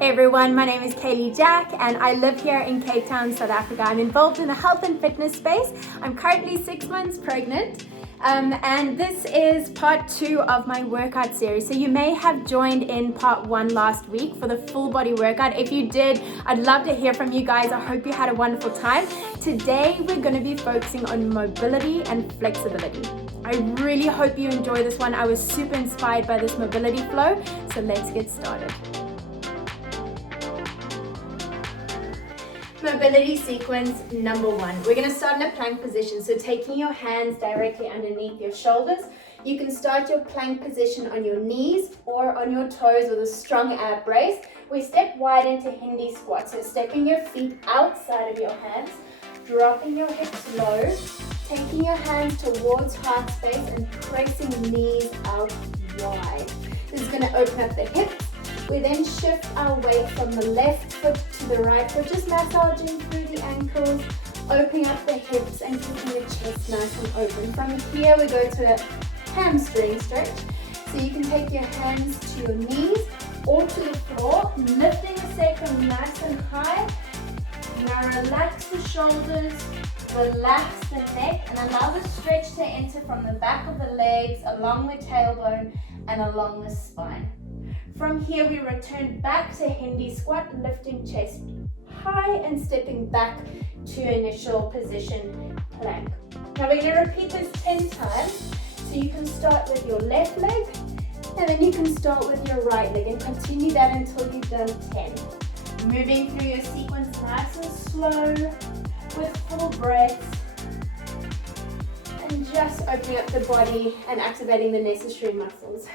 Hey everyone, my name is Caley Jäck and I live here in Cape Town, South Africa. I'm involved in the health and fitness space. I'm currently 6 months pregnant and this is part 2 of my workout series. So you may have joined in part 1 last week for the full body workout. If you did, I'd love to hear from you guys. I hope you had a wonderful time. Today we're going to be focusing on mobility and flexibility. I really hope you enjoy this one. I was super inspired by this mobility flow, so let's get started. Mobility sequence number 1. We're going to start in a plank position. So taking your hands directly underneath your shoulders. You can start your plank position on your knees or on your toes with a strong ab brace. We step wide into Hindi squat. So stepping your feet outside of your hands, dropping your hips low, taking your hands towards heart space and pressing knees out wide. This is going to open up the hips. We then shift our weight from the left foot to the right foot, just massaging through the ankles, opening up the hips and keeping the chest nice and open. From here we go to a hamstring stretch. So you can take your hands to your knees or to the floor, lifting the sacrum nice and high. Now relax the shoulders, relax the neck and allow the stretch to enter from the back of the legs, along the tailbone and along the spine. From here we return back to Hindi squat, lifting chest high and stepping back to initial position plank. Now we're going to repeat this 10 times. So you can start with your left leg and then you can start with your right leg and continue that until you've done 10. Moving through your sequence nice and slow with full breaths and just opening up the body and activating the necessary muscles.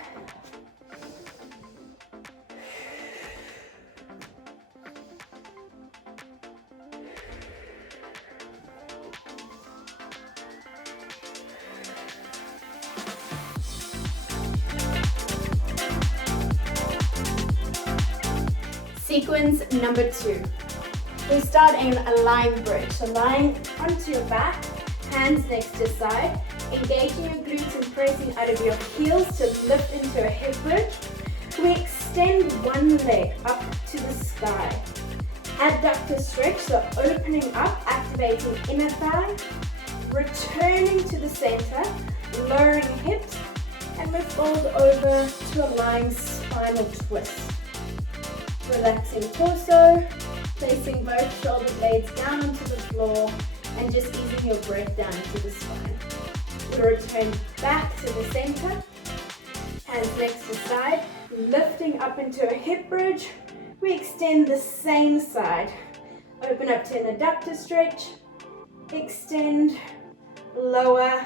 Sequence number 2. We start in a lying bridge. So lying onto your back, hands next to side, engaging your glutes and pressing out of your heels to lift into a hip bridge. We extend one leg up to the sky. Adductor stretch, so opening up, activating inner thigh, returning to the center, lowering hips, and we fold over to a lying spinal twist. Relaxing torso, placing both shoulder blades down onto the floor and just easing your breath down to the spine. We return back to the center, hands next to side, lifting up into a hip bridge. We extend the same side. Open up to an adductor stretch, extend, lower,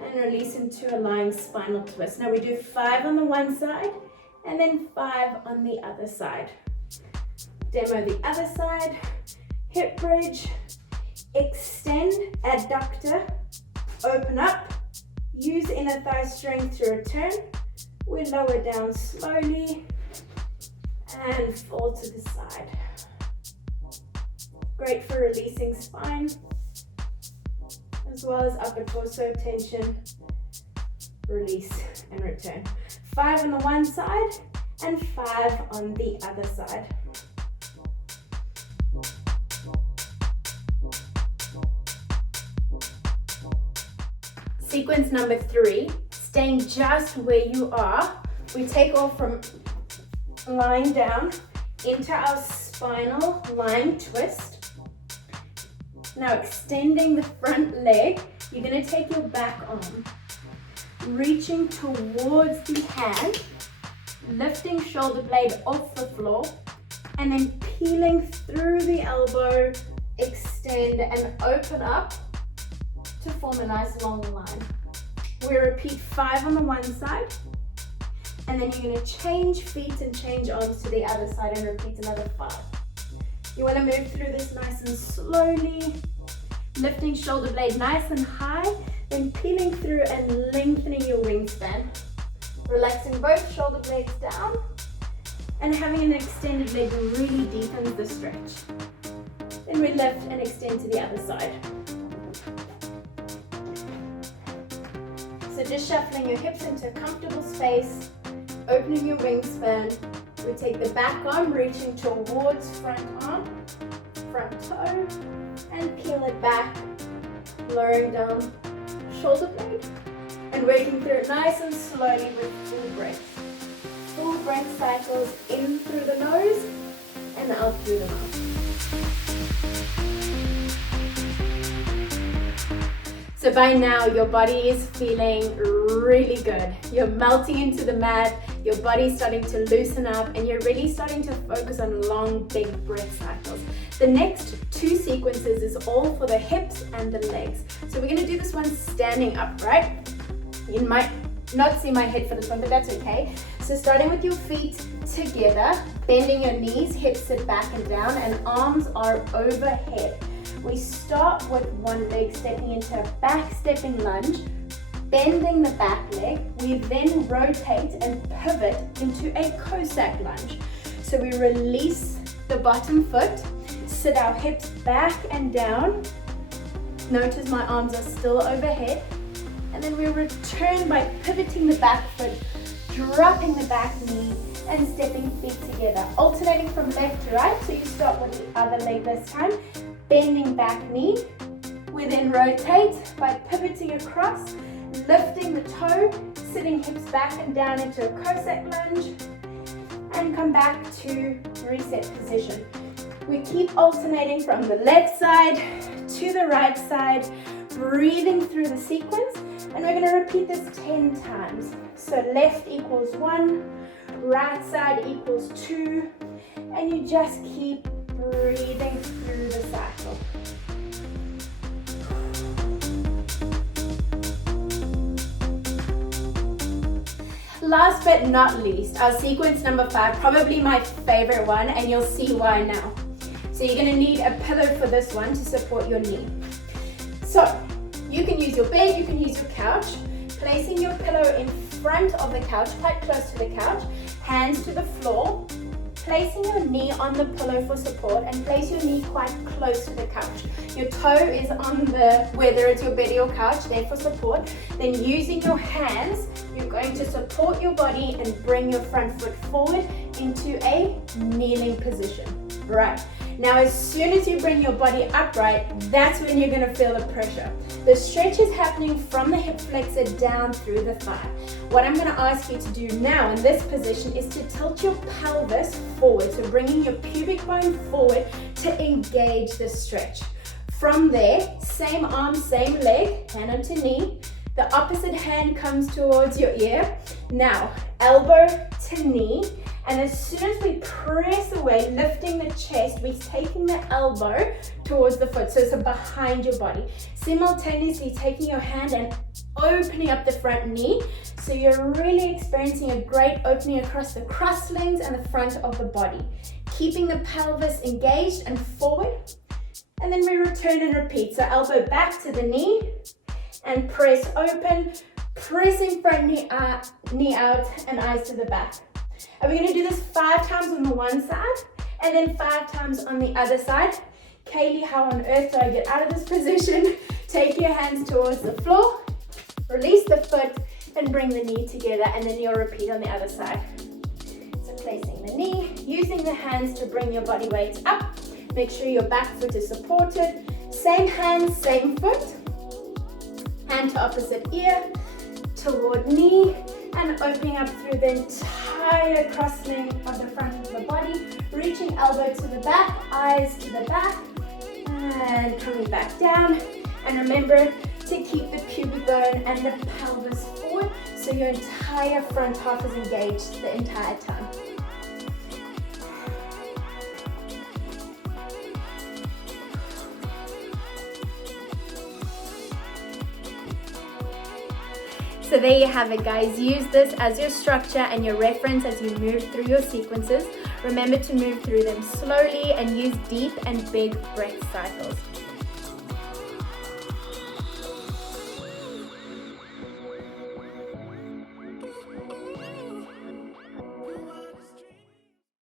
and release into a lying spinal twist. Now we do 5 on the one side, and then 5 on the other side. Demo the other side, hip bridge, extend, adductor, open up, use inner thigh strength to return. We lower down slowly and fall to the side. Great for releasing spine, as well as upper torso tension, release and return. 5 on the one side and 5 on the other side. Sequence number 3, staying just where you are. We take off from lying down into our spinal lying twist. Now extending the front leg, you're going to take your back arm, reaching towards the hand, lifting shoulder blade off the floor, and then peeling through the elbow, extend and open up to form a nice long line. We repeat 5 on the one side, and then you're going to change feet and change arms to the other side and repeat another 5. You want to move through this nice and slowly, lifting shoulder blade nice and high, then peeling through and lengthening your wingspan. Relaxing both shoulder blades down and having an extended leg really deepens the stretch. Then we lift and extend to the other side. So just shuffling your hips into a comfortable space, opening your wingspan, We take the back arm, reaching towards front arm, front toe, and peel it back, lowering down shoulder blade, and working through it nice and slowly with full breath. Full breath cycles in through the nose and out through the mouth. So by now, your body is feeling really good. You're melting into the mat, your body's starting to loosen up, and you're really starting to focus on long, big breath cycles. The next 2 sequences is all for the hips and the legs. So we're gonna do this one standing upright. You might not see my head for this one, but that's okay. So starting with your feet together, bending your knees, hips sit back and down, and arms are overhead. We start with one leg stepping into a back stepping lunge, bending the back leg. We then rotate and pivot into a Cossack lunge. So we release the bottom foot, sit our hips back and down. Notice my arms are still overhead. And then we return by pivoting the back foot, dropping the back knee, and stepping feet together, alternating from left to right. So you start with the other leg this time, bending back knee. We then rotate by pivoting across, lifting the toe, sitting hips back and down into a Cossack lunge, and come back to reset position. We keep alternating from the left side to the right side, breathing through the sequence, and we're going to repeat this 10 times. So left equals 1, right side equals 2, and you just keep breathing through the cycle. Last but not least, our sequence number 5, probably my favorite one, and you'll see why now. So you're going to need a pillow for this one to support your knee. So you can use your bed, you can use your couch, placing your pillow in front of the couch, quite close to the couch, hands to the floor, placing your knee on the pillow for support, and place your knee quite close to the couch. Your toe is on the, whether it's your bed or your couch, there for support. Then using your hands, you're going to support your body and bring your front foot forward into a kneeling position. Right. Now, as soon as you bring your body upright, that's when you're going to feel the pressure. The stretch is happening from the hip flexor down through the thigh. What I'm going to ask you to do now in this position is to tilt your pelvis forward, so bringing your pubic bone forward to engage the stretch. From there, same arm, same leg, hand onto knee. The opposite hand comes towards your ear. Now, elbow to knee. And as soon as we press away, lifting the chest, we're taking the elbow towards the foot, so it's behind your body. Simultaneously taking your hand and opening up the front knee, so you're really experiencing a great opening across the crosslings and the front of the body. Keeping the pelvis engaged and forward, and then we return and repeat. So elbow back to the knee, and press open, pressing front knee out and eyes to the back. And we're going to do this 5 times on the one side and then 5 times on the other side. Caley, how on earth do I get out of this position? Take your hands towards the floor, release the foot, and bring the knee together, and then you'll repeat on the other side. So placing the knee, using the hands to bring your body weight up. Make sure your back foot is supported. Same hand, same foot. Hand to opposite ear, toward knee, and opening up through the entire crossing of the front of the body, reaching elbow to the back, eyes to the back, and coming back down. And remember to keep the pubic bone and the pelvis forward, so your entire front half is engaged the entire time. So there you have it, guys. Use this as your structure and your reference as you move through your sequences. Remember to move through them slowly and use deep and big breath cycles.